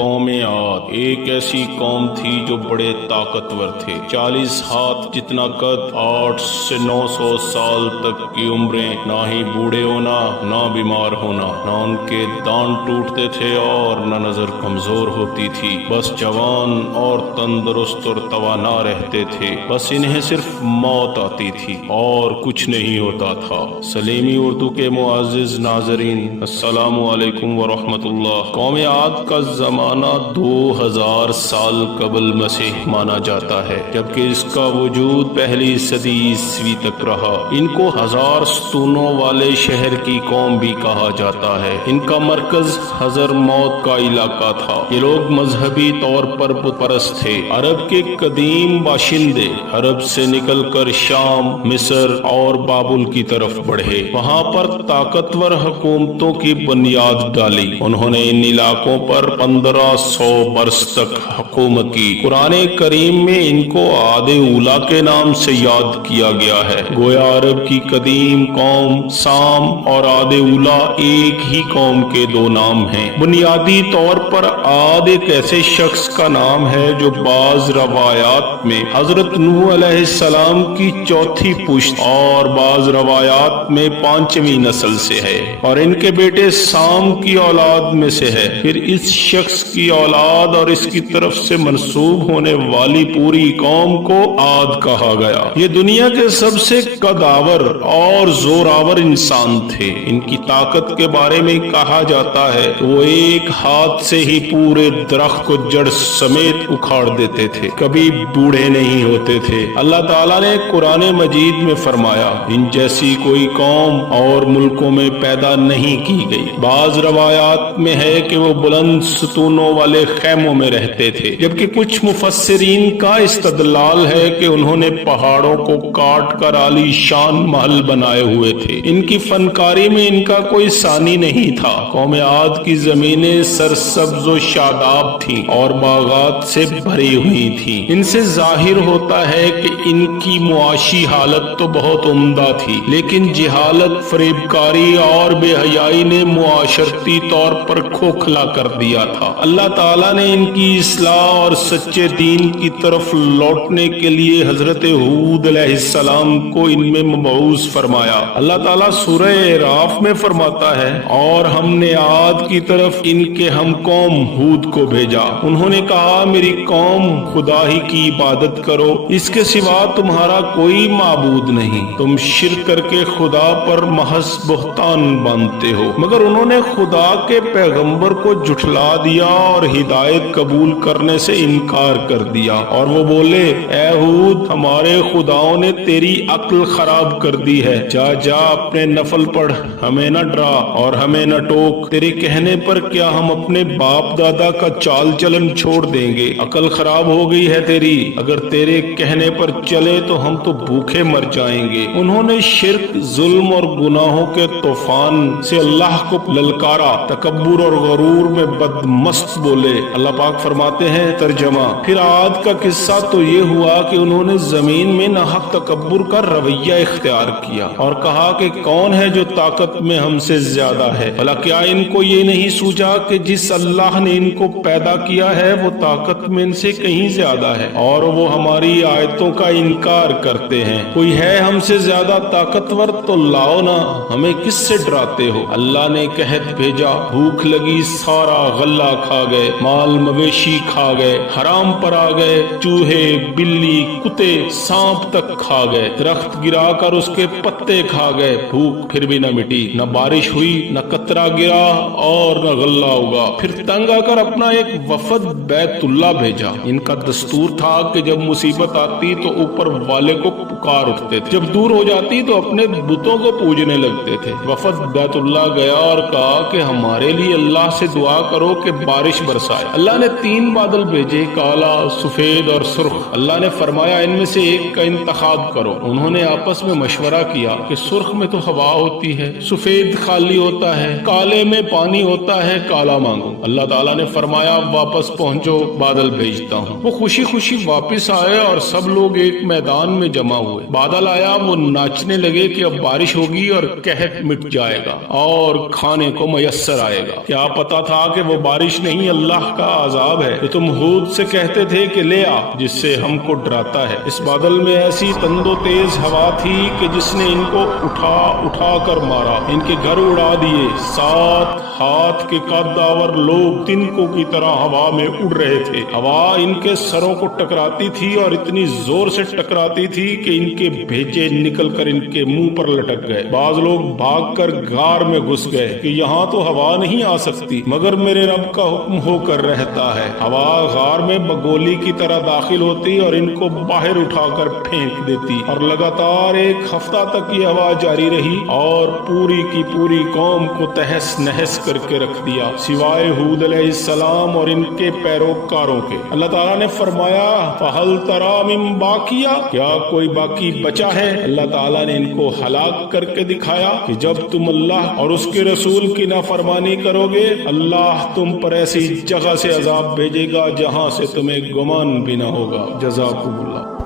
قوم عاد ایک ایسی قوم تھی جو بڑے طاقتور تھے، 40 ہاتھ جتنا قد، 8 سے 900 سال تک کی عمریں، نہ ہی بوڑھے ہونا نہ بیمار ہونا، نہ ان کے دانت ٹوٹتے تھے اور نہ نظر کمزور ہوتی تھی، بس جوان اور تندرست اور توانا رہتے تھے، بس انہیں صرف موت آتی تھی اور کچھ نہیں ہوتا تھا۔ سلیمی اردو کے معزز ناظرین، السلام علیکم ورحمۃ اللہ۔ قوم عاد کا زمانہ 2000 سال قبل مسیح مانا جاتا ہے، جبکہ اس کا وجود پہلی صدی عیسوی تک رہا۔ ان کو 1000 ستونوں والے شہر کی قوم بھی کہا جاتا ہے۔ ان کا مرکز حضر موت کا علاقہ تھا۔ یہ لوگ مذہبی طور پر بت پرست تھے۔ عرب کے قدیم باشندے عرب سے نکل کر شام، مصر اور بابل کی طرف بڑھے، وہاں پر طاقتور حکومتوں کی بنیاد ڈالی۔ انہوں نے ان علاقوں پر 1500 برس تک حکومت کی۔ قرآن کریم میں ان کو عاد اولیٰ کے نام سے یاد کیا گیا ہے، گویا عرب کی قدیم قوم سام اور عاد اولیٰ ایک ہی قوم کے دو نام ہیں۔ بنیادی طور پر عاد ایک ایسے شخص کا نام ہے جو بعض روایات میں حضرت نوح علیہ السلام کی چوتھی پشت اور بعض روایات میں 5ویں نسل سے ہے، اور ان کے بیٹے سام کی اولاد میں سے ہے۔ پھر اس شخص کی اولاد اور اس کی طرف سے منسوب ہونے والی پوری قوم کو عاد کہا گیا۔ یہ دنیا کے سب سے قدآور اور زوراور انسان تھے۔ ان کی طاقت کے بارے میں کہا جاتا ہے کہ وہ ایک ہاتھ سے ہی پورے درخت کو جڑ سمیت اکھاڑ دیتے تھے، کبھی بوڑھے نہیں ہوتے تھے۔ اللہ تعالیٰ نے قرآن مجید میں فرمایا، ان جیسی کوئی قوم اور ملکوں میں پیدا نہیں کی گئی۔ بعض روایات میں ہے کہ وہ بلند ستونوں والے خیموں میں رہتے تھے، جبکہ کچھ مفسرین کا استدلال ہے کہ انہوں نے پہاڑوں کو کاٹ کر عالی شان محل بنائے ہوئے تھے۔ ان کی فنکاری میں ان کا کوئی ثانی نہیں تھا۔ قوم عاد کی زمینیں سرسبز و شاداب تھیں اور باغات سے بھری ہوئی تھیں۔ ان سے ظاہر ہوتا ہے کہ ان کی معاشی حالت تو بہت عمدہ تھی، لیکن جہالت، فریبکاری اور بے حیائی نے معاشرتی طور پر کھوکھلا کر دیا تھا۔ اللہ تعالیٰ نے ان کی اصلاح اور سچے دین کی طرف لوٹنے کے لیے حضرت ہود علیہ السلام کو ان میں مبعوث فرمایا۔ اللہ تعالیٰ سورہ اعراف میں فرماتا ہے، اور ہم نے عاد کی طرف ان کے ہم قوم ہود کو بھیجا۔ انہوں نے کہا، میری قوم خدا ہی کی عبادت کرو، اس کے سوا تمہارا کوئی معبود نہیں، تم شرک کر کے خدا پر محض بہتان باندھتے ہو۔ مگر انہوں نے خدا کے پیغمبر کو جھٹلا دیا اور ہدایت قبول کرنے سے انکار کر دیا، اور وہ بولے، اے ہود، ہمارے خداؤں نے تیری عقل خراب کر دی ہے، جا جا اپنے نفل پڑھ، ہمیں نہ ڈرا اور ہمیں نہ ٹوک، تیرے کہنے پر کیا ہم اپنے باپ دادا کا چال چلن چھوڑ دیں گے؟ عقل خراب ہو گئی ہے تیری، اگر تیرے کہنے پر چلے تو ہم تو بھوکے مر جائیں گے۔ انہوں نے شرک، ظلم اور گناہوں کے طوفان سے اللہ کو للکارا، تکبر اور غرور میں بدمست بولے۔ اللہ پاک فرماتے ہیں، ترجمہ، پھر عاد کا قصہ تو یہ ہوا کہ انہوں نے زمین میں ناحق تکبر کا رویہ اختیار کیا اور کہا کہ کون ہے جو طاقت میں ہم سے زیادہ ہے؟ بھلا کیا ان کو یہ نہیں سوچا کہ جس اللہ نے ان کو پیدا کیا ہے وہ طاقت میں ان سے کہیں زیادہ ہے، اور وہ ہماری آیتوں کا انکار کرتے ہیں؟ کوئی ہے ہم سے زیادہ طاقتور تو لاؤ نا، ہمیں کس سے ڈراتے ہو؟ اللہ نے قحط بھیجا، بھوک لگی، سارا غلہ کھا گئے، مال مویشی کھا گئے، حرام پر آ گئے، چوہے، بلی، کتے، سانپ تک کھا گئے، درخت گرا کر اس کے پتے کھا گئے، بھوک پھر بھی نہ مٹی، نہ بارش ہوئی، نہ قطرہ گرا اور نہ غلہ اگا۔ پھر تنگ آ کر اپنا ایک وفد بیت اللہ بھیجا۔ ان کا دستور تھا کہ جب مصیبت آتی تو اوپر والے کو پکار اٹھتے تھے، جب دور ہو جاتی تو اپنے بتوں کو پوجنے لگتے تھے۔ وفد بیت اللہ گیا اور کہا کہ ہمارے لیے اللہ سے دعا کرو کہ بارش برسائے۔ اللہ نے 3 بادل بھیجے، کالا، سفید اور سرخ۔ اللہ نے فرمایا، ان میں سے ایک کا انتخاب کرو۔ انہوں نے آپس میں مشورہ کیا کہ سرخ میں تو ہوا ہوتی ہے، سفید خالی ہوتا ہے، کالے میں پانی ہوتا ہے، کالا مانگو۔ اللہ تعالیٰ نے فرمایا، واپس پہنچو، بادل بھیجتا ہوں۔ وہ خوشی خوشی واپس آئے اور سب لوگ ایک میدان میں جمع ہوئے۔ بادل آیا، وہ ناچنے لگے کہ اب بارش ہوگی اور قحط مٹ جائے گا اور کھانے کو میسر آئے گا۔ کیا پتا تھا کہ وہ بارش نہیں اللہ کا عذاب ہے جو تم ہود سے کہتے تھے کہ لے آ جس سے ہم کو ڈراتا ہے۔ اس بادل میں ایسی تند و تیز ہوا تھی کہ جس نے ان کو اٹھا اٹھا کر مارا، ان کے گھر اڑا دیے۔ 7 ہاتھ کے قدآور لوگ تنکوں کی طرح ہوا میں اڑ رہے تھے۔ ہوا ان کے سروں کو ٹکراتی تھی اور اتنی زور سے ٹکراتی تھی کہ ان کے بھیجے نکل کر ان کے منہ پر لٹک گئے۔ بعض لوگ بھاگ کر غار میں گھس گئے کہ یہاں تو ہوا نہیں آ سکتی مگر میرے رب کا حکم ہو کر رہتا ہے۔ ہوا غار میں بگولی کی طرح داخل ہوتی اور ان کو باہر اٹھا کر پھینک دیتی، اور لگاتار 1 ہفتہ تک یہ ہوا جاری رہی اور پوری کی پوری قوم کو تہس نہس کر کے رکھ دیا سوائے ہود علیہ السلام اور ان کے پیروکاروں کے۔ اللہ تعالیٰ نے فرمایا فَهَلْ تَرَىٰ مِن بَاقِيَةٍ، کیا کوئی باقی بچا ہے؟ اللہ تعالیٰ نے ان کو ہلاک کر کے دکھایا کہ جب تم اللہ اور اس کے رسول کی نافرمانی کرو گے اللہ تم پر ایسی جگہ سے عذاب بھیجے گا جہاں سے تمہیں گمان بھی نہ ہوگا۔ جزاکم اللہ۔